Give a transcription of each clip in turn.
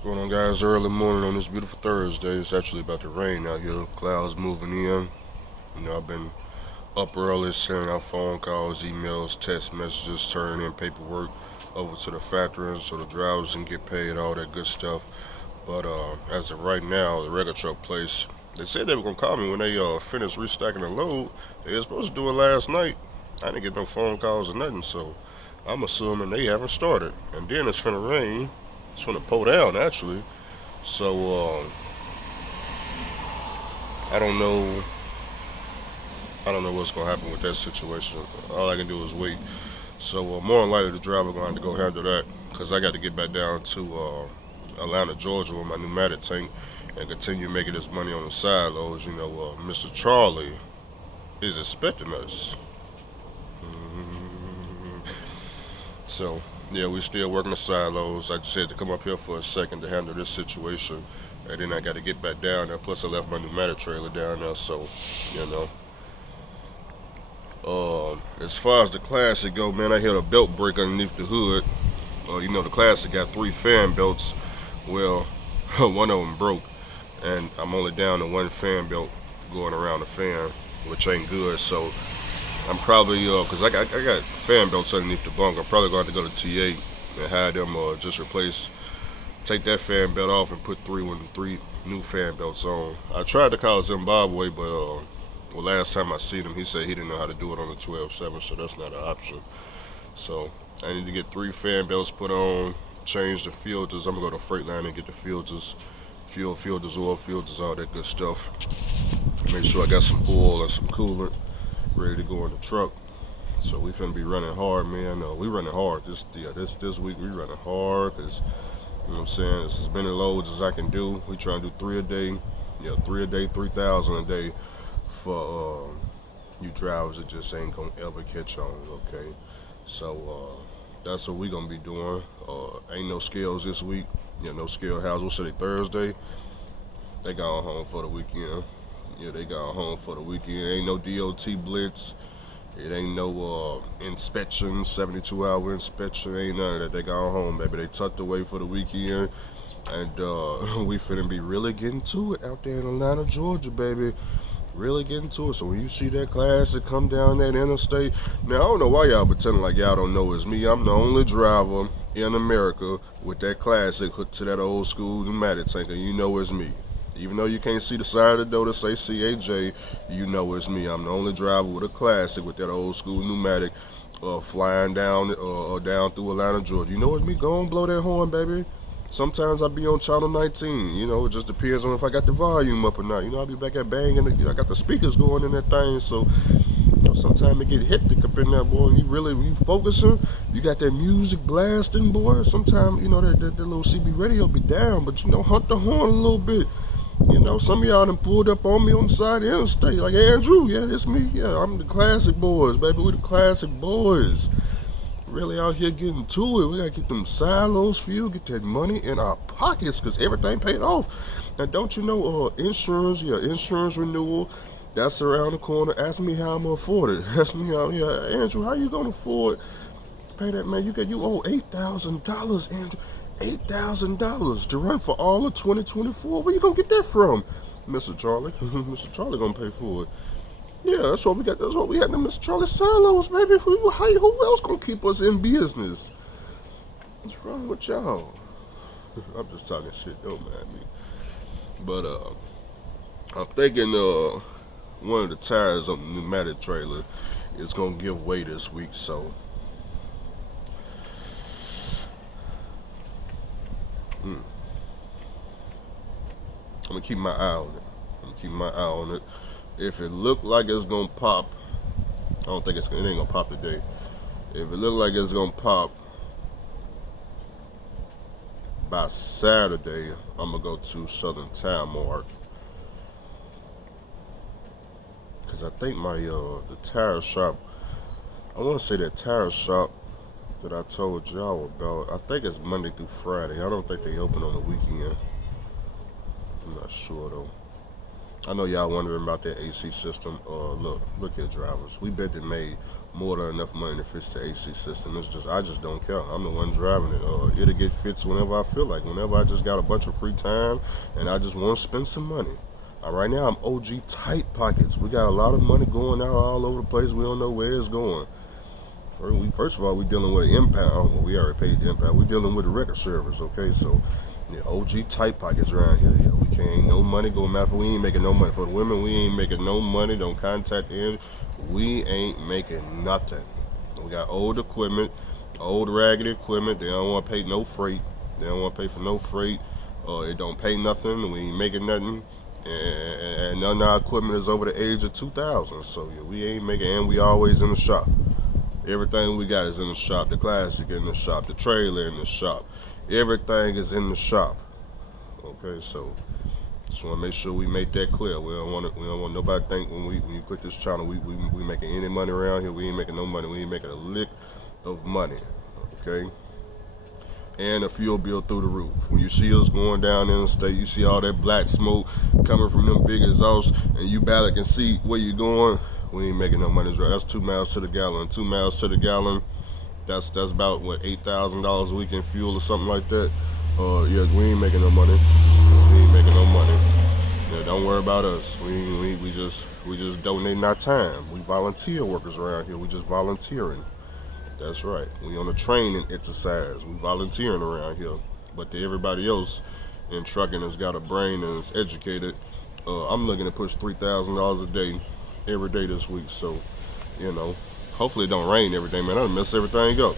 What's going on, guys? Early morning on this beautiful Thursday. It's actually about to rain out here. Clouds moving in. I've been up early sending out phone calls, emails, text messages, turning in paperwork over to the factory so the drivers can get paid, all that good stuff. But as of right now, the regular truck place, they said they were gonna call me when they finished restacking the load. They were supposed to do it last night. I didn't get no phone calls or nothing, so I'm assuming they haven't started. And then it's finna rain. It's finna pour down actually. So I don't know. I don't know what's gonna happen with that situation. All I can do is wait. So more than likely the driver gonna have to go handle that because I got to get back down to Atlanta, Georgia with my pneumatic tank and continue making this money on the side loads. Mr. Charlie is expecting us. So yeah, we still working the side loads. I just had to come up here for a second to handle this situation, and then I got to get back down there. Plus, I left my pneumatic trailer down there, so you know. As far as the Classic go, man, I hit a belt break underneath the hood. The Classic got 3 fan belts. Well, one of them broke, and I'm only down to 1 fan belt going around the fan, which ain't good. So I'm probably, cause I got fan belts underneath the bunk. I'm probably going to have to go to TA and have them just take that fan belt off and put 3 new fan belts on. I tried to call Zimbabwe, but last time I seen him, he said he didn't know how to do it on the 12.7, so that's not an option. So I need to get 3 fan belts put on, change the filters. I'm gonna go to Freightliner and get the filters, fuel filters, oil filters, all that good stuff. Make sure I got some oil and some coolant ready to go in the truck. So we finna be running hard, man. We running hard this week. We running hard because you know what I'm saying. It's as many loads as I can do. We trying to do 3 a day. Yeah, 3 a day, 3,000 a day for you drivers that just ain't gonna ever catch on. Okay, so that's what we gonna be doing. Ain't no scales this week. No scale house. We'll say Thursday. They gone home for the weekend. Yeah, they gone home for the weekend. Ain't no DOT blitz. It ain't no inspection, 72-hour inspection. Ain't none of that. They gone home, baby. They tucked away for the weekend. And we finna be really getting to it out there in Atlanta, Georgia, baby. Really getting to it. So when you see that Classic come down that interstate, now I don't know why y'all pretending like y'all don't know it's me. I'm the only driver in America with that Classic hooked to that old school pneumatic tank, and you know it's me. Even though you can't see the side of the door to say CAJ, you know it's me. I'm the only driver with a Classic with that old school pneumatic flying down down through Atlanta, Georgia. You know it's me. Go on, blow that horn, baby. Sometimes I'll be on channel 19. It just depends on if I got the volume up or not. I'll be back at banging. I got the speakers going in that thing, so sometimes it get hectic up in there, boy. When you focusing, you got that music blasting, boy. Sometimes, that little CB radio be down, but hunt the horn a little bit. Some of y'all done pulled up on me on the side of the interstate, like Andrew. Yeah, that's me. Yeah, I'm the Classic boys, baby. We the Classic boys. Really out here getting to it. We gotta get them silos fuel, get that money in our pockets, because everything paid off. Now don't you know insurance renewal, that's around the corner. Ask me how I'm gonna afford it. Ask me how, yeah, Andrew, how you gonna afford to pay that, man? You owe $8,000, Andrew. $8,000 to run for all of 2024. Where you gonna get that from? Mr. Charlie. Mr. Charlie gonna pay for it. Yeah, that's what we got. That's what we had. Them Mr. Charlie silos, baby. Who else gonna keep us in business? What's wrong with y'all? I'm just talking shit. Don't mind me. But I'm thinking one of the tires on the pneumatic trailer is gonna give way this week. So I'm gonna keep my eye on it. If it look like it's gonna pop, I don't think it ain't gonna pop today. If it look like it's gonna pop by Saturday, I'm gonna go to Southern Tire Mart, cause I think my the tire shop, I want to say that tire shop that I told y'all about, I think it's Monday through Friday. I don't think they open on the weekend. I'm not sure though. I know y'all wondering about that AC system. Look here, drivers. We bet they made more than enough money to fix the AC system. I just don't care. I'm the one driving it. It'll get fixed whenever I feel like. Whenever I just got a bunch of free time and I just want to spend some money. Right now I'm OG tight pockets. We got a lot of money going out all over the place. We don't know where it's going. First of all, we dealing with an impound. Well, we already paid the impound. We dealing with the record servers. Okay, so yeah, OG tight pockets around here. Yeah, we can't no money go matter. We ain't making no money for the women. We ain't making no money. Don't contact in. We ain't making nothing. We got old equipment, old raggedy equipment. They don't want to pay no freight. They don't want to pay for no freight. It don't pay nothing. We ain't making nothing. And none of our equipment is over the age of 2000. So yeah, we ain't making. And we always in the shop. Everything we got is in the shop. The classic in the shop. The trailer in the shop. Everything is in the shop. Okay, so just want to make sure we make that clear. We don't want nobody think when you click this channel we making any money around here. We ain't making no money. We ain't making a lick of money. Okay. And the fuel bill through the roof. When you see us going down in the state, you see all that black smoke coming from them big exhausts, and you barely can see where you're going. We ain't making no money. That's 2 miles to the gallon. 2 miles to the gallon. That's about what, $8,000 a week in fuel or something like that. Yeah, we ain't making no money. We ain't making no money. Yeah, don't worry about us. We just donating our time. We volunteer workers around here. We just volunteering. That's right. We on a training exercise. We volunteering around here. But to everybody else in trucking that's got a brain and is educated, I'm looking to push $3,000 a day, every day this week. So, you know, hopefully it don't rain every day, man. That'll mess everything up.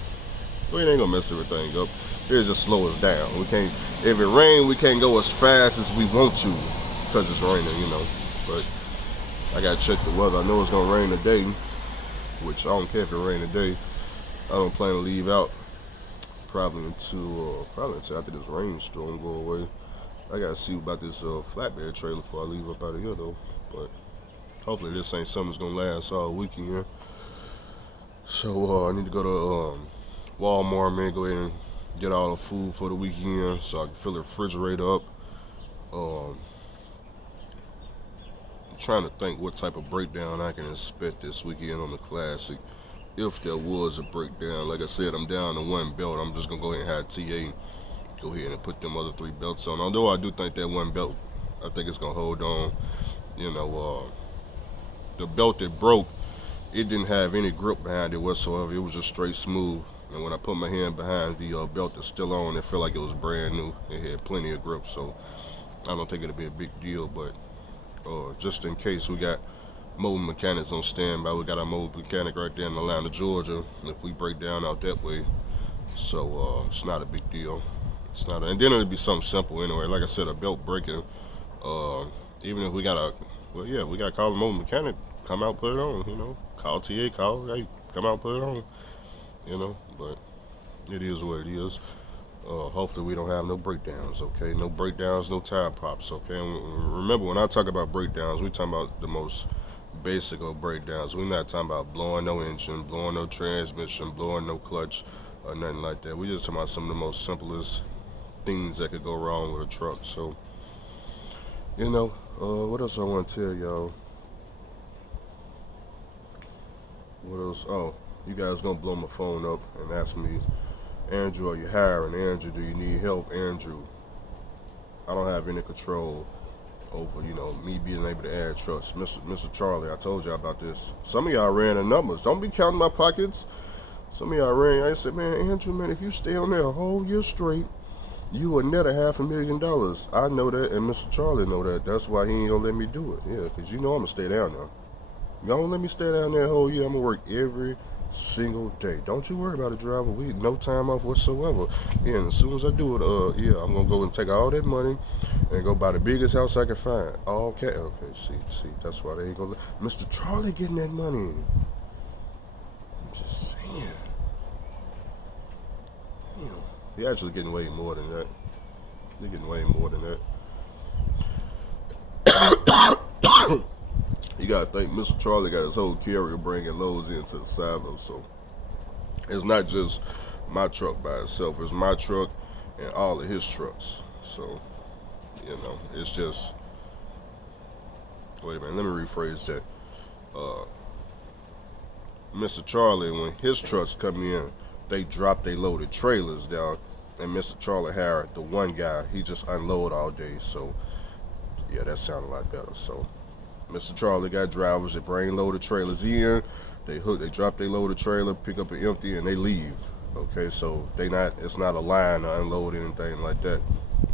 We ain't gonna mess everything up. It'll just slow us down. We can't. If it rains, we can't go as fast as we want to because it's raining, you know. But I gotta check the weather. I know it's gonna rain today, which I don't care if it rain today. I don't plan to leave out probably until after this rainstorm go away. I gotta see about this flatbed trailer before I leave up out of here though. But hopefully this ain't something that's gonna last all weekend. So I need to go to Walmart, man. Go ahead and get all the food for the weekend so I can fill the refrigerator up. I'm trying to think what type of breakdown I can expect this weekend on the Classic. If there was a breakdown, like I said, I'm down to one belt. I'm just gonna go ahead and have TA go ahead and put them other 3 belts on. Although I do think that one belt, I think it's gonna hold on. You know, the belt that broke, it didn't have any grip behind it whatsoever. It was just straight smooth. And when I put my hand behind the belt that's still on, it felt like it was brand new. It had plenty of grip, so I don't think it'll be a big deal. But just in case, we got mobile mechanics on standby. We got our mobile mechanic right there in Atlanta, Georgia, if we break down out that way. So it's not a big deal. It's not, and then it'll be something simple anyway. Like I said, a belt breaking. Even if we gotta, well, yeah, we gotta call the mobile mechanic, come out, put it on. You know, call TA, hey, come out, put it on. You know, but it is what it is. Hopefully we don't have no breakdowns, okay? No breakdowns, no tire pops, okay? And remember, when I talk about breakdowns, we're talking about the most basic of breakdowns. We're not talking about blowing no engine, blowing no transmission, blowing no clutch, or nothing like that. We're just talking about some of the most simplest things that could go wrong with a truck. So, you know, what else I want to tell y'all? What else? Oh, you guys gonna blow my phone up and ask me, Andrew, are you hiring? Andrew, do you need help? Andrew, I don't have any control over, you know, me being able to add trucks. Mr. Charlie, I told y'all about this. Some of y'all ran the numbers. Don't be counting my pockets. Some of y'all ran. I said, man, Andrew, man, if you stay on there a whole year straight, you will net $500,000. I know that, and Mr. Charlie know that. That's why he ain't gonna let me do it. Yeah, because you know I'm gonna stay down there. Y'all don't let me stay down there a whole year. I'm gonna work every single day. Don't you worry about it, driver. We no time off whatsoever. Yeah, and as soon as I do it, yeah, I'm gonna go and take all that money and go buy the biggest house I can find. Okay, see, that's why they ain't gonna let Mr. Charlie getting that money. I'm just saying. You know, he actually getting way more than that. They're getting way more than that. You gotta think, Mr. Charlie got his whole carrier bringing loads into the silo, so it's not just my truck by itself. It's my truck and all of his trucks. So, you know, it's just, wait a minute, let me rephrase that. Mr. Charlie, when his trucks come in, they drop they loaded trailers down, and Mr. Charlie Harrod, the one guy, he just unload all day. So yeah, that sounded a lot better. So Mr. Charlie got drivers that bring loaded trailers in. They drop they loaded trailer, pick up an empty, and they leave. Okay, so it's not a line to unload anything like that.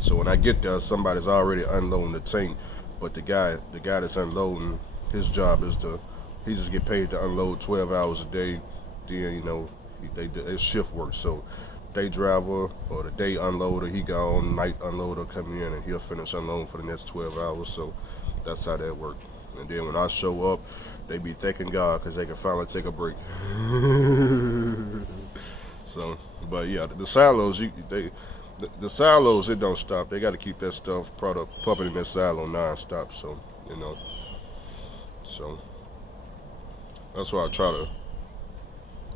So when I get there, somebody's already unloading the tank, but the guy that's unloading, his job is he just get paid to unload 12 hours a day. Then they shift work. So day driver or the day unloader, he gone. Night unloader come in and he'll finish unloading for the next 12 hours. So that's how that works. And then when I show up, they be thanking God because they can finally take a break. So, but yeah, the silos, the silos, it don't stop. They got to keep that product pumping in that silo non-stop. So, so that's why I try to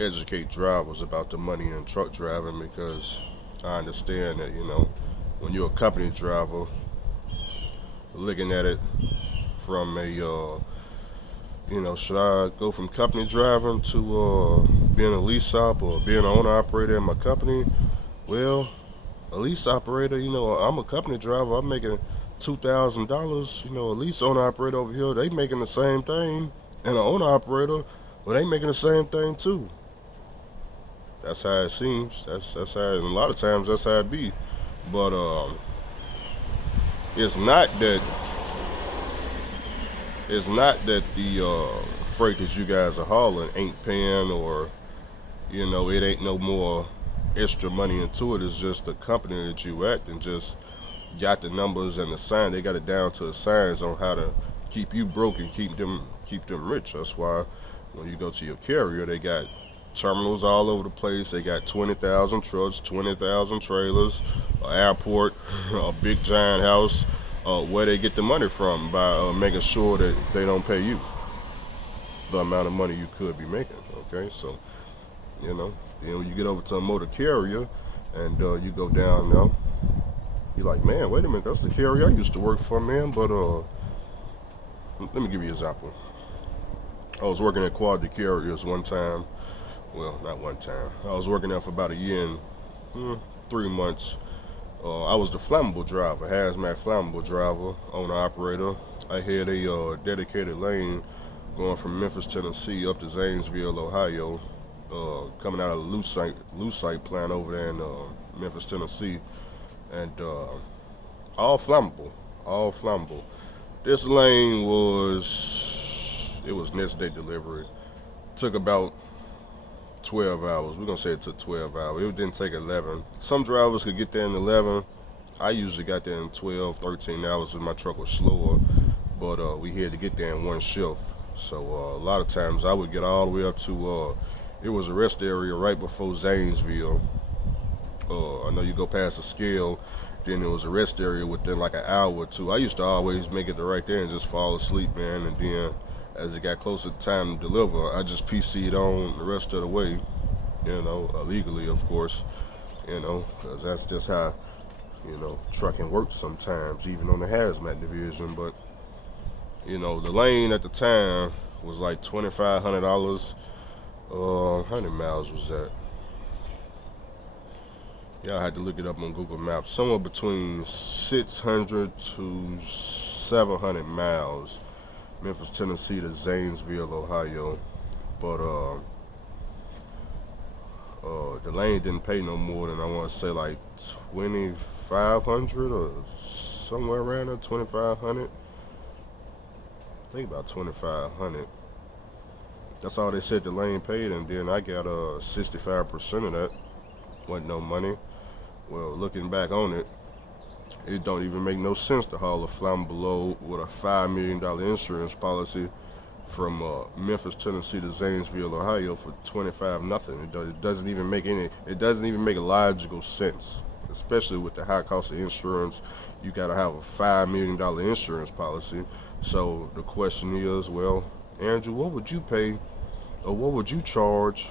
educate drivers about the money in truck driving, because I understand that, when you're a company driver, looking at it from a, should I go from company driving to being a lease op or being an owner operator in my company? Well, a lease operator, I'm a company driver, I'm making $2,000. A lease owner operator over here, they making the same thing, and an owner operator, well, they making the same thing too. That's how it seems. That's how, and a lot of times that's how it be. But it's not that the freight that you guys are hauling ain't paying, or it ain't no more extra money into it. It's just the company that you at, and just got the numbers and the sign. They got it down to the signs on how to keep you broke and keep them rich. That's why when you go to your carrier, they got terminals all over the place. They got 20,000 trucks, 20,000 trailers, an airport, a big giant house. Where they get the money from by making sure that they don't pay you the amount of money you could be making. Okay, so then when you get over to a motor carrier and you go down now, you're like, man, wait a minute, that's the carrier I used to work for, man. But let me give you an example. I was working at Quality Carriers one time. Well, not one time. I was working there for about a year and 3 months. I was the flammable driver, hazmat flammable driver, owner operator. I had a dedicated lane going from Memphis, Tennessee up to Zanesville, Ohio, coming out of the Lucite plant over there in Memphis, Tennessee, and all flammable. This lane was next day delivery. Took about 12 hours. We're gonna say it took 12 hours. It didn't take 11. Some drivers could get there in 11. I usually got there in 12, 13 hours if my truck was slower, but we had to get there in one shift. So a lot of times I would get all the way up to it was a rest area right before Zanesville. I know you go past the scale, then there was a rest area within like an hour or two. I used to always make it to right there and just fall asleep, man, and then as it got closer to time to deliver, I just PC'd on the rest of the way, illegally, of course, because that's just how, trucking works sometimes, even on the hazmat division. But, the lane at the time was like $2,500. How many miles was that? Yeah, I had to look it up on Google Maps. Somewhere between 600 to 700 miles. Memphis, Tennessee to Zanesville, Ohio. But the lane didn't pay no more than, I want to say, like $2,500 or somewhere around there, $2,500. I think about $2,500. That's all they said the lane paid, and then I got 65% of that. Wasn't no money. Well, looking back on it, it don't even make no sense to haul a flammable load with a $5 million insurance policy from Memphis, Tennessee to Zanesville, Ohio for 25 nothing. It doesn't even make a logical sense, especially with the high cost of insurance. You got to have a $5 million insurance policy. So the question is, well, Andrew, what would you pay, or what would you charge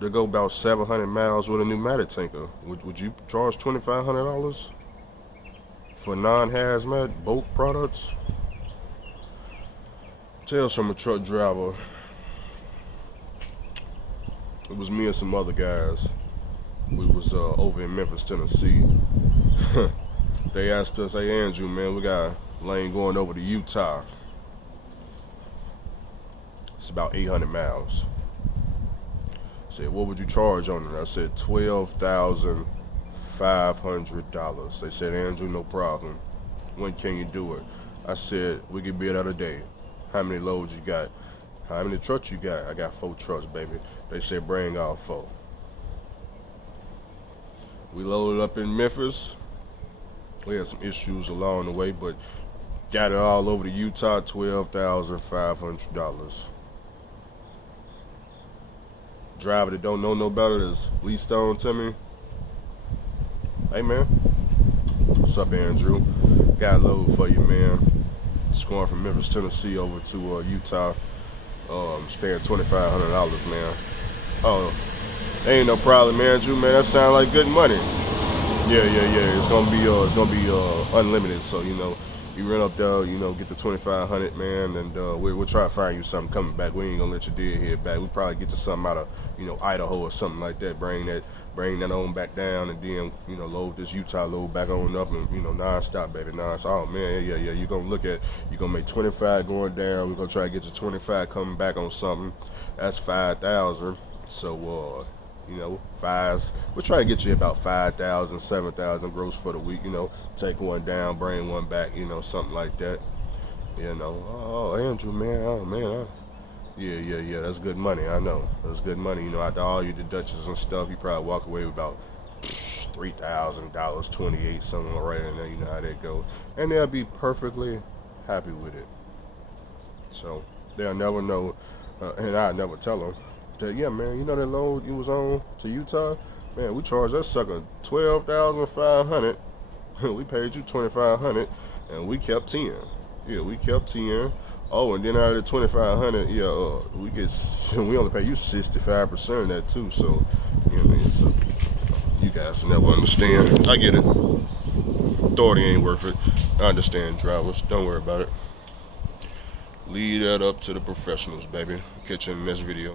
to go about 700 miles with a pneumatic tanker? Would you charge $2,500 for non-hazmat bulk products? Tales from a truck driver. It was me and some other guys. We was over in Memphis, Tennessee. They asked us, "Hey Andrew, man, we got a lane going over to Utah. It's about 800 miles." Said, "What would you charge on it?" I said, $12,500. They said, "Andrew, no problem. When can you do it?" I said, "We can be it out a day. How many loads you got? How many trucks you got?" "I got 4 trucks, baby." They said, "Bring all 4. We loaded up in Memphis. We had some issues along the way, but got it all over to Utah, $12,500. Driver that don't know no better is Lee Stone to me. "Hey man, what's up, Andrew? Got a load for you, man. It's going from Memphis, Tennessee over to Utah. Spending $2,500, man." "Oh, ain't no problem, Andrew, man. That sounds like good money." Yeah. It's gonna be unlimited. So you rent up there, get the 2,500, man, and we'll try to find you something coming back. We ain't gonna let you deadhead back. We probably get you something out of Idaho or something like that. Bring that on back down, and then load this Utah load back on up, and non-stop, baby, non-stop." "Oh man, yeah. You gonna make 25 going down. We're gonna try to get you 25 coming back on something. That's 5,000. So fives. We'll try to get you about 5,000, 7,000 gross for the week. Take one down, bring one back. Something like that. Oh, Andrew, man. Oh man. Yeah. That's good money. I know. That's good money. After all your deductions and stuff, you probably walk away with about $3,000, 28, something right in there. You know how that goes, and they'll be perfectly happy with it. So they'll never know, and I never tell them that, "Yeah, man, that load you was on to Utah, man, we charged that sucker 12,500. We paid you 2,500, and we kept 10. Yeah, we kept 10. Oh, and then out of the 2,500, we only pay you 65% of that too. So, so you guys never understand. I get it. Authority ain't worth it. I understand, drivers. Don't worry about it. Leave that up to the professionals, baby. Catch you in the next video.